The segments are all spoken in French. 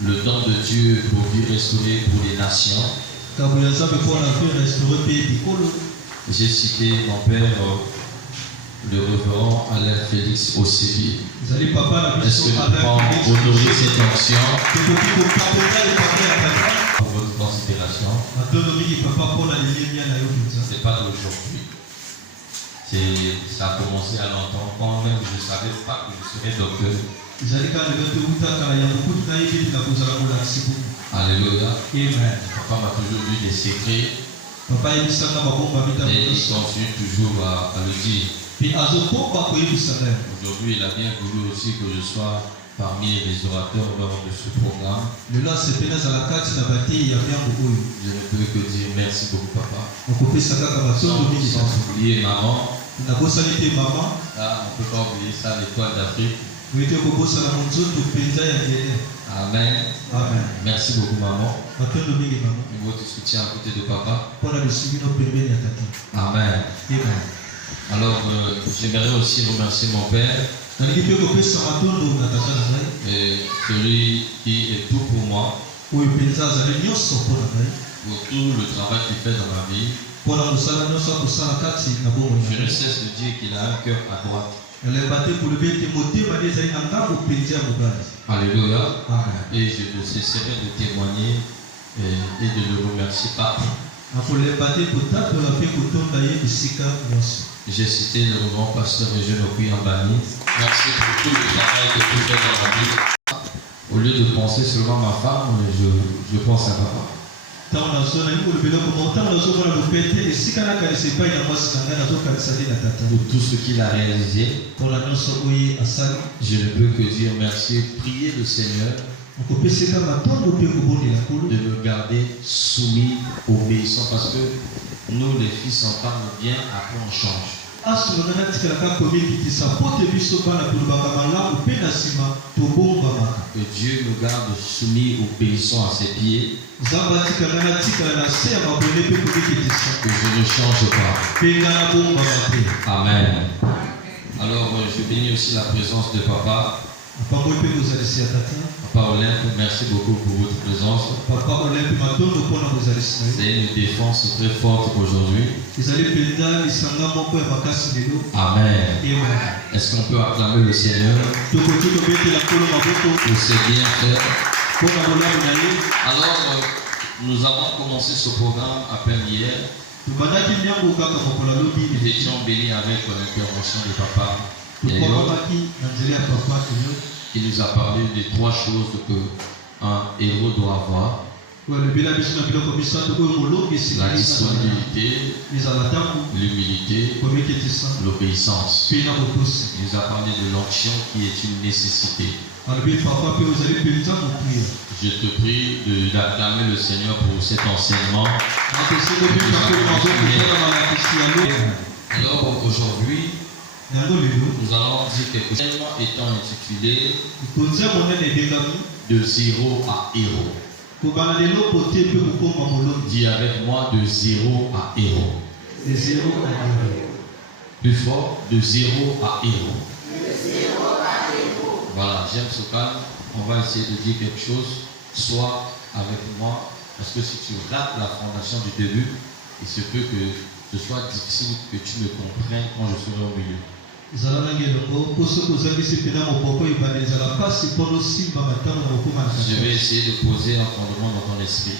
le don de Dieu pour vie restaurée pour les nations. J'ai cité mon père, le révérend Alain Félix Ossébi. Est-ce que nous pouvons honorer cette onction pour votre considération? Ce n'est pas d'aujourd'hui. Ça a commencé à longtemps, quand même je ne savais pas que je serais docteur. Alléluia. Amen. Papa m'a toujours dit des secrets. Et il continue toujours à le dire. Aujourd'hui, il a bien voulu aussi que je sois parmi les orateurs lors de ce programme. Je ne peux que dire merci beaucoup, papa. Sans oublier maman. Là, on ne peut pas oublier ça, l'étoile d'Afrique. Amen. Amen. Merci beaucoup, maman. Votre soutien à côté de papa. Amen. Alors, j'aimerais aussi remercier mon père. Celui qui est tout pour moi. Pour tout le travail qu'il fait dans ma vie. Je ne cesse de dire qu'il a un cœur à droite. Alléluia. Et je ne cesserai de témoigner et de le remercier partout. J'ai cité le grand pasteur et jeune en Bani. Merci pour tout le travail que tu fais dans ma vie. Au lieu de penser seulement à ma femme, je pense à papa. Pour tout ce qu'il a réalisé, je ne peux que dire merci et prier le Seigneur de me garder soumis, obéissant, parce que nous les fils en parlent bien, après on change. Que Dieu me garde soumis, obéissant à ses pieds. Que je ne change pas. Amen. Alors, je bénis aussi la présence de papa. Papa Olympe, merci beaucoup pour votre présence. C'est une défense très forte aujourd'hui. Amen. Est-ce qu'on peut acclamer le Seigneur pour ses bienfaits? Alors, nous avons commencé ce programme à peine hier. Nous étions bénis avec l'intervention de papa. Qui nous a parlé des trois choses qu'un héros doit avoir. La disponibilité, l'humilité, l'obéissance. Il nous a parlé de l'onction qui est une nécessité. Je te prie d'acclamer le Seigneur pour cet enseignement. Alors aujourd'hui, nous allons dire quelque chose étant intitulé de zéro à héros. Dis avec moi de zéro à héros. De zéro à héros. Plus fort, de zéro à héros. Voilà, j'aime ce calme. On va essayer de dire quelque chose. Sois avec moi. Parce que si tu rates la fondation du début, il se peut que ce soit difficile que tu me comprennes quand je serai au milieu. Je vais essayer de poser un fondement dans ton esprit.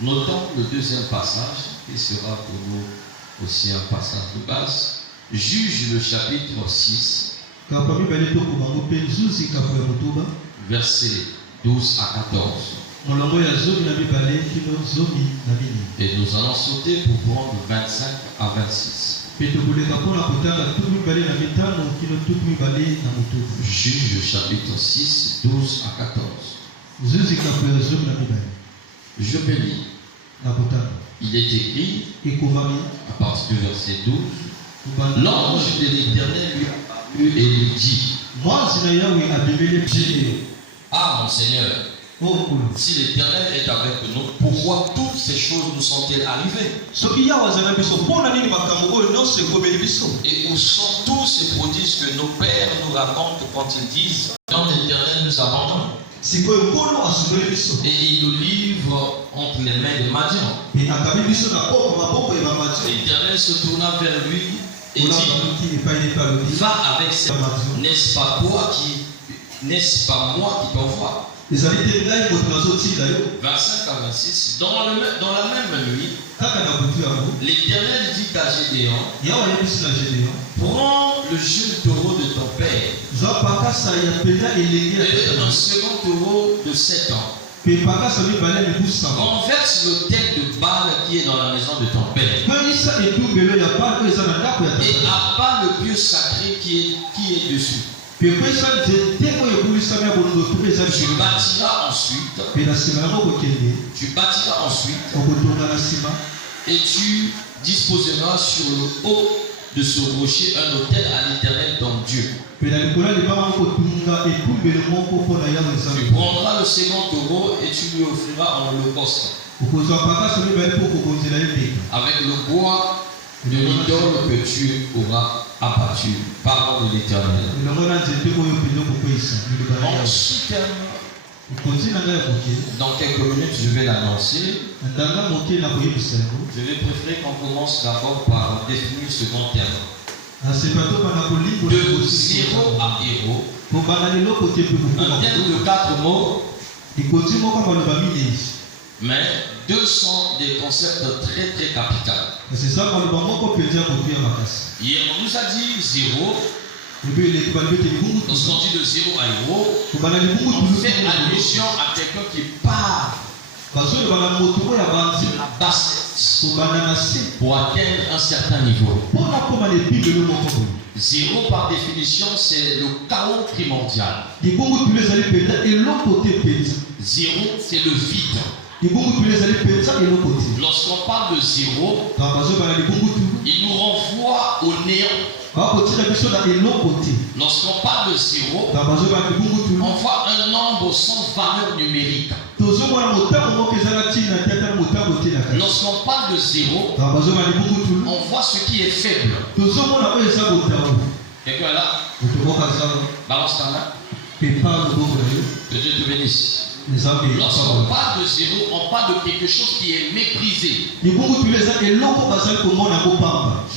Notons le deuxième passage, qui sera pour nous aussi un passage de base. Juge le chapitre 6, versets 12 à 14. Et nous allons sauter pour prendre 25 à 26. Juge chapitre 6, 12 à 14. Je bénis. Il est écrit à partir du verset 12. L'ange de l'Éternel lui a apparu et lui dit: Ah mon Seigneur, Si l'Éternel est avec nous, pourquoi toutes ces choses nous sont-elles arrivées? Et où sont tous ces prodiges que nos pères nous racontent quand ils disent quand l'Éternel nous abandonne? Et il nous livre entre les mains de Madian. L'Éternel se tourna vers lui et dit, va avec cette... N'est-ce pas moi qui t'envoie? Verset 46. Dans la même nuit, l'Éternel dit à Gédéon, prends le jeune taureau de ton père et un second taureau de 7 ans. Renverse l'autel de Baal qui est dans la maison de ton père et abat le pieu sacré qui est dessus. Tu bâtiras ensuite et tu disposeras sur le haut de ce rocher un autel à l'Éternel ton Dieu. Tu prendras le second taureau et tu lui offriras en holocauste avec le bois de l'idole que tu auras abattu. Parole de l'Éternel. En ce terme, dans quelques minutes, je vais l'annoncer. Je vais préférer qu'on commence d'abord par définir ce grand terme. De zéro à héros. Un terme de 4 mots. Mais deux sont des concepts très très capitaux. Hier, on nous a dit zéro. Lorsqu'on dit de zéro à héros, on fait allusion à quelqu'un qui part de la bassesse pour atteindre un certain niveau. Zéro, par définition, c'est le chaos primordial. Zéro, c'est le vide. Lorsqu'on parle de zéro, il nous renvoie au néant. Lorsqu'on parle de zéro, on voit un nombre sans valeur numérique. Lorsqu'on parle de zéro, on voit ce qui est faible. Quelqu'un est là? Balance ta main. Que Dieu te bénisse. Lorsqu'on parle de zéro, on parle de quelque chose qui est méprisé. Je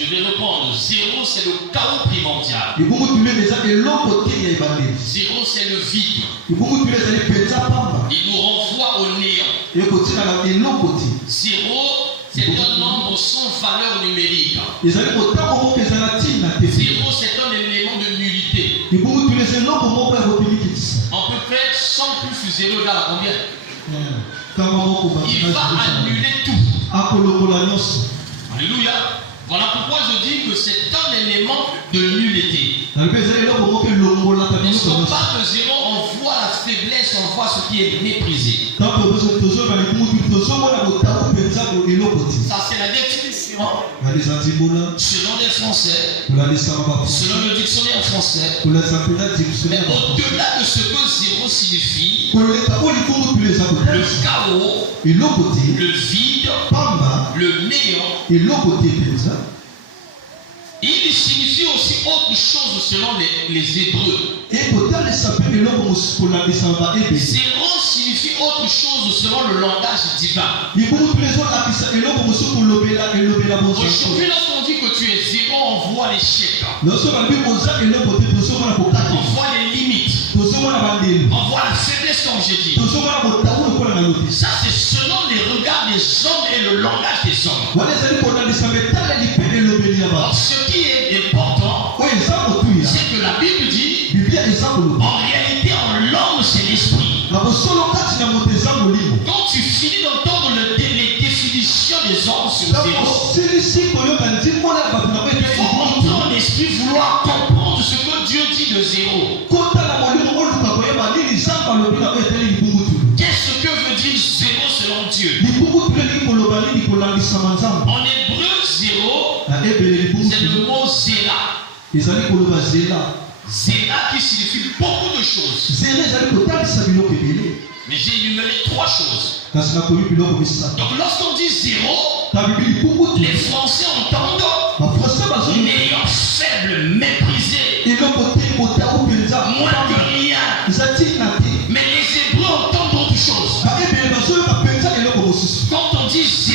vais répondre. Zéro, c'est le chaos primordial. Zéro, c'est le vide. Il nous renvoie au néant. Zéro, c'est un nombre sans valeur numérique. Zéro, c'est un élément de nullité. On peut faire 100 plus 0 égale à combien? Il va annuler tout. Alléluia. Voilà pourquoi je dis que c'est un élément de nullité. Lorsqu'on parle de zéro, on voit la faiblesse, on voit ce qui est méprisé. Ça, c'est la définition. Selon les Français, selon le dictionnaire français. Mais au-delà de ce que zéro signifie, le chaos, le vide, le néant, il signifie aussi autre chose selon les Hébreux. Zéro signifie autre chose selon le langage divin. Aujourd'hui, lorsqu'on dit que tu es zéro, on voit l'échec. On voit les limites. On voit la faiblesse, comme j'ai dit. Ça, c'est selon les regards des hommes et le langage des hommes. Alors, ce qui est important, c'est que la Bible dit, en réalité, en l'homme, c'est l'esprit. Quand tu finis d'entendre les définitions des hommes sur zéro, il faut entendre l'esprit vouloir comprendre ce que Dieu dit de zéro. Qu'est-ce que veut dire zéro selon Dieu? En hébreu, zéro, c'est le mot zéla. Zéla qui signifie beaucoup de choses. Mais j'ai énuméré 3 choses. Donc lorsqu'on dit 0, les Français entendent néant, faible, méprisé, moins que rien. Mais les Hébreux entendent autre chose. Quand on dit 0,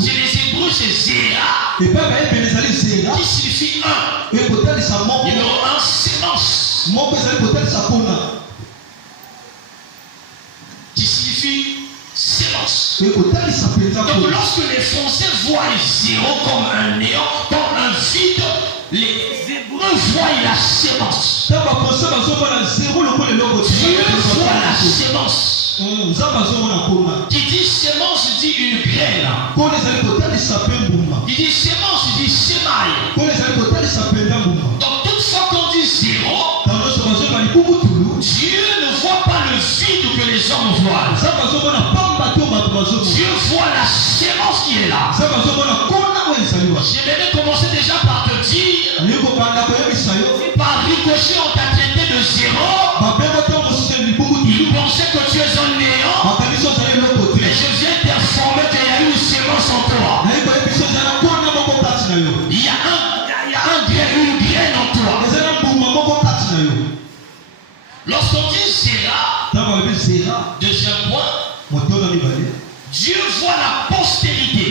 chez les Hébreux c'est Zéra, qui signifie 1. Numéro 1, sémence, qui signifie sémence. Donc lorsque les Français voient 0 comme un néant, comme un vide, les Hébreux voient la sémence. Dieu voit la sémence. Qui dit sémence dit une graine. Qui dit sémence dit sémaille. Donc toutefois qu'on dit 0, Dieu ne voit pas le vide que les hommes voient. Dieu voit la sémence qui est là. J'aimerais commencer déjà par te dire, par ricochet on t'a traité de 0. Ils pensaient que tu es un néant. Mais je viens t'informer qu'il y a une sémence en toi. Il y a un grain, une graine en toi. Lorsqu'on dit Zéra, deuxième point, Dieu voit la postérité.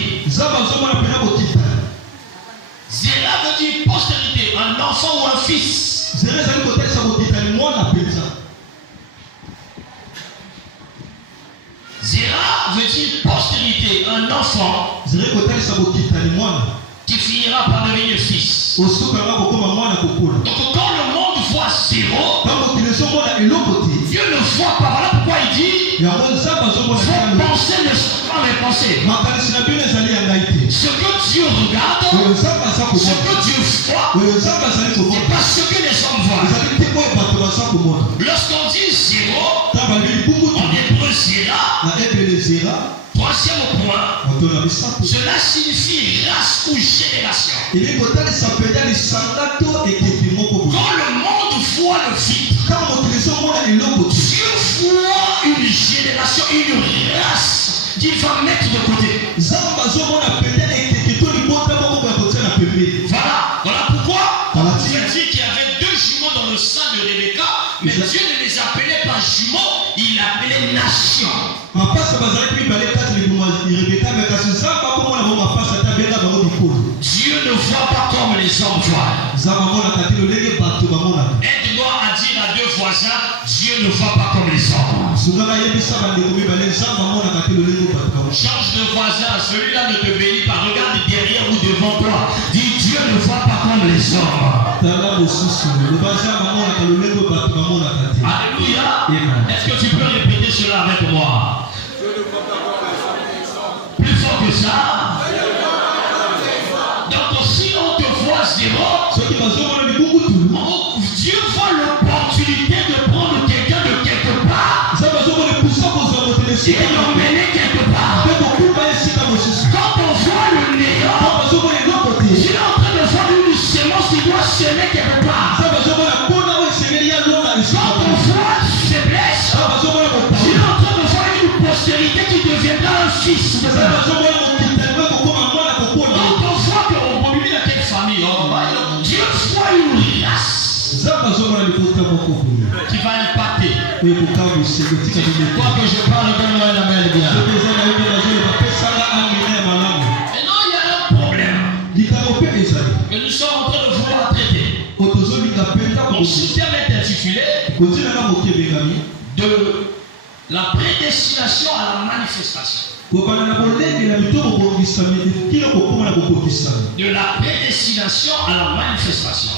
Zéra veut dire postérité, un enfant ou un fils. Zéra veut dire postérité, un enfant qui finira par devenir fils. Donc quand le monde voit 0, Dieu ne voit pas. Voilà pourquoi il dit vos pensées ne sont pas mes pensées. Ce que Dieu regarde, ce que Dieu voit, c'est pas ce que les hommes voient. Lorsqu'on dit 0, en hébreu Zéra, troisième point, cela signifie race ou génération. Quand le monde voit le vide, Dieu voit une génération, une race qu'il va mettre de côté. Voilà pourquoi on dit qu'il y avait 2 jumeaux dans le sein de Rebecca, mais Dieu ne les appelait pas jumeaux, il appelait nations. Dieu ne voit pas comme les hommes voient. Aide-moi à dire à 2 voisins, Dieu ne voit pas comme les hommes. Change de voisin, celui-là ne te bénit pas, regarde derrière ou devant toi. Dis, Dieu ne voit pas comme les hommes. Alléluia. Est-ce que tu peux répéter cela avec moi? Plus fort que ça. Donc si on te voit 0, Dieu voit l'opportunité de prendre quelqu'un de quelque part et l'emmener quelque part. Quand on voit le néant, Dieu est en train de voir une sémence qui doit s'aimer quelque part. Quand on voit faiblesse, Dieu est en train de voir une postérité qui deviendra un fils. Quand on voit qu'on vit dans quelle famille, Dieu voit une race qui va impacter. Quoi que je parle, donne-moi la main bien. Maintenant, il y a un problème que nous sommes en train de vouloir traiter. Mon système est intitulé de la prédestination à la manifestation. De la prédestination à la manifestation.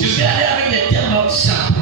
Je vais aller avec des termes simples.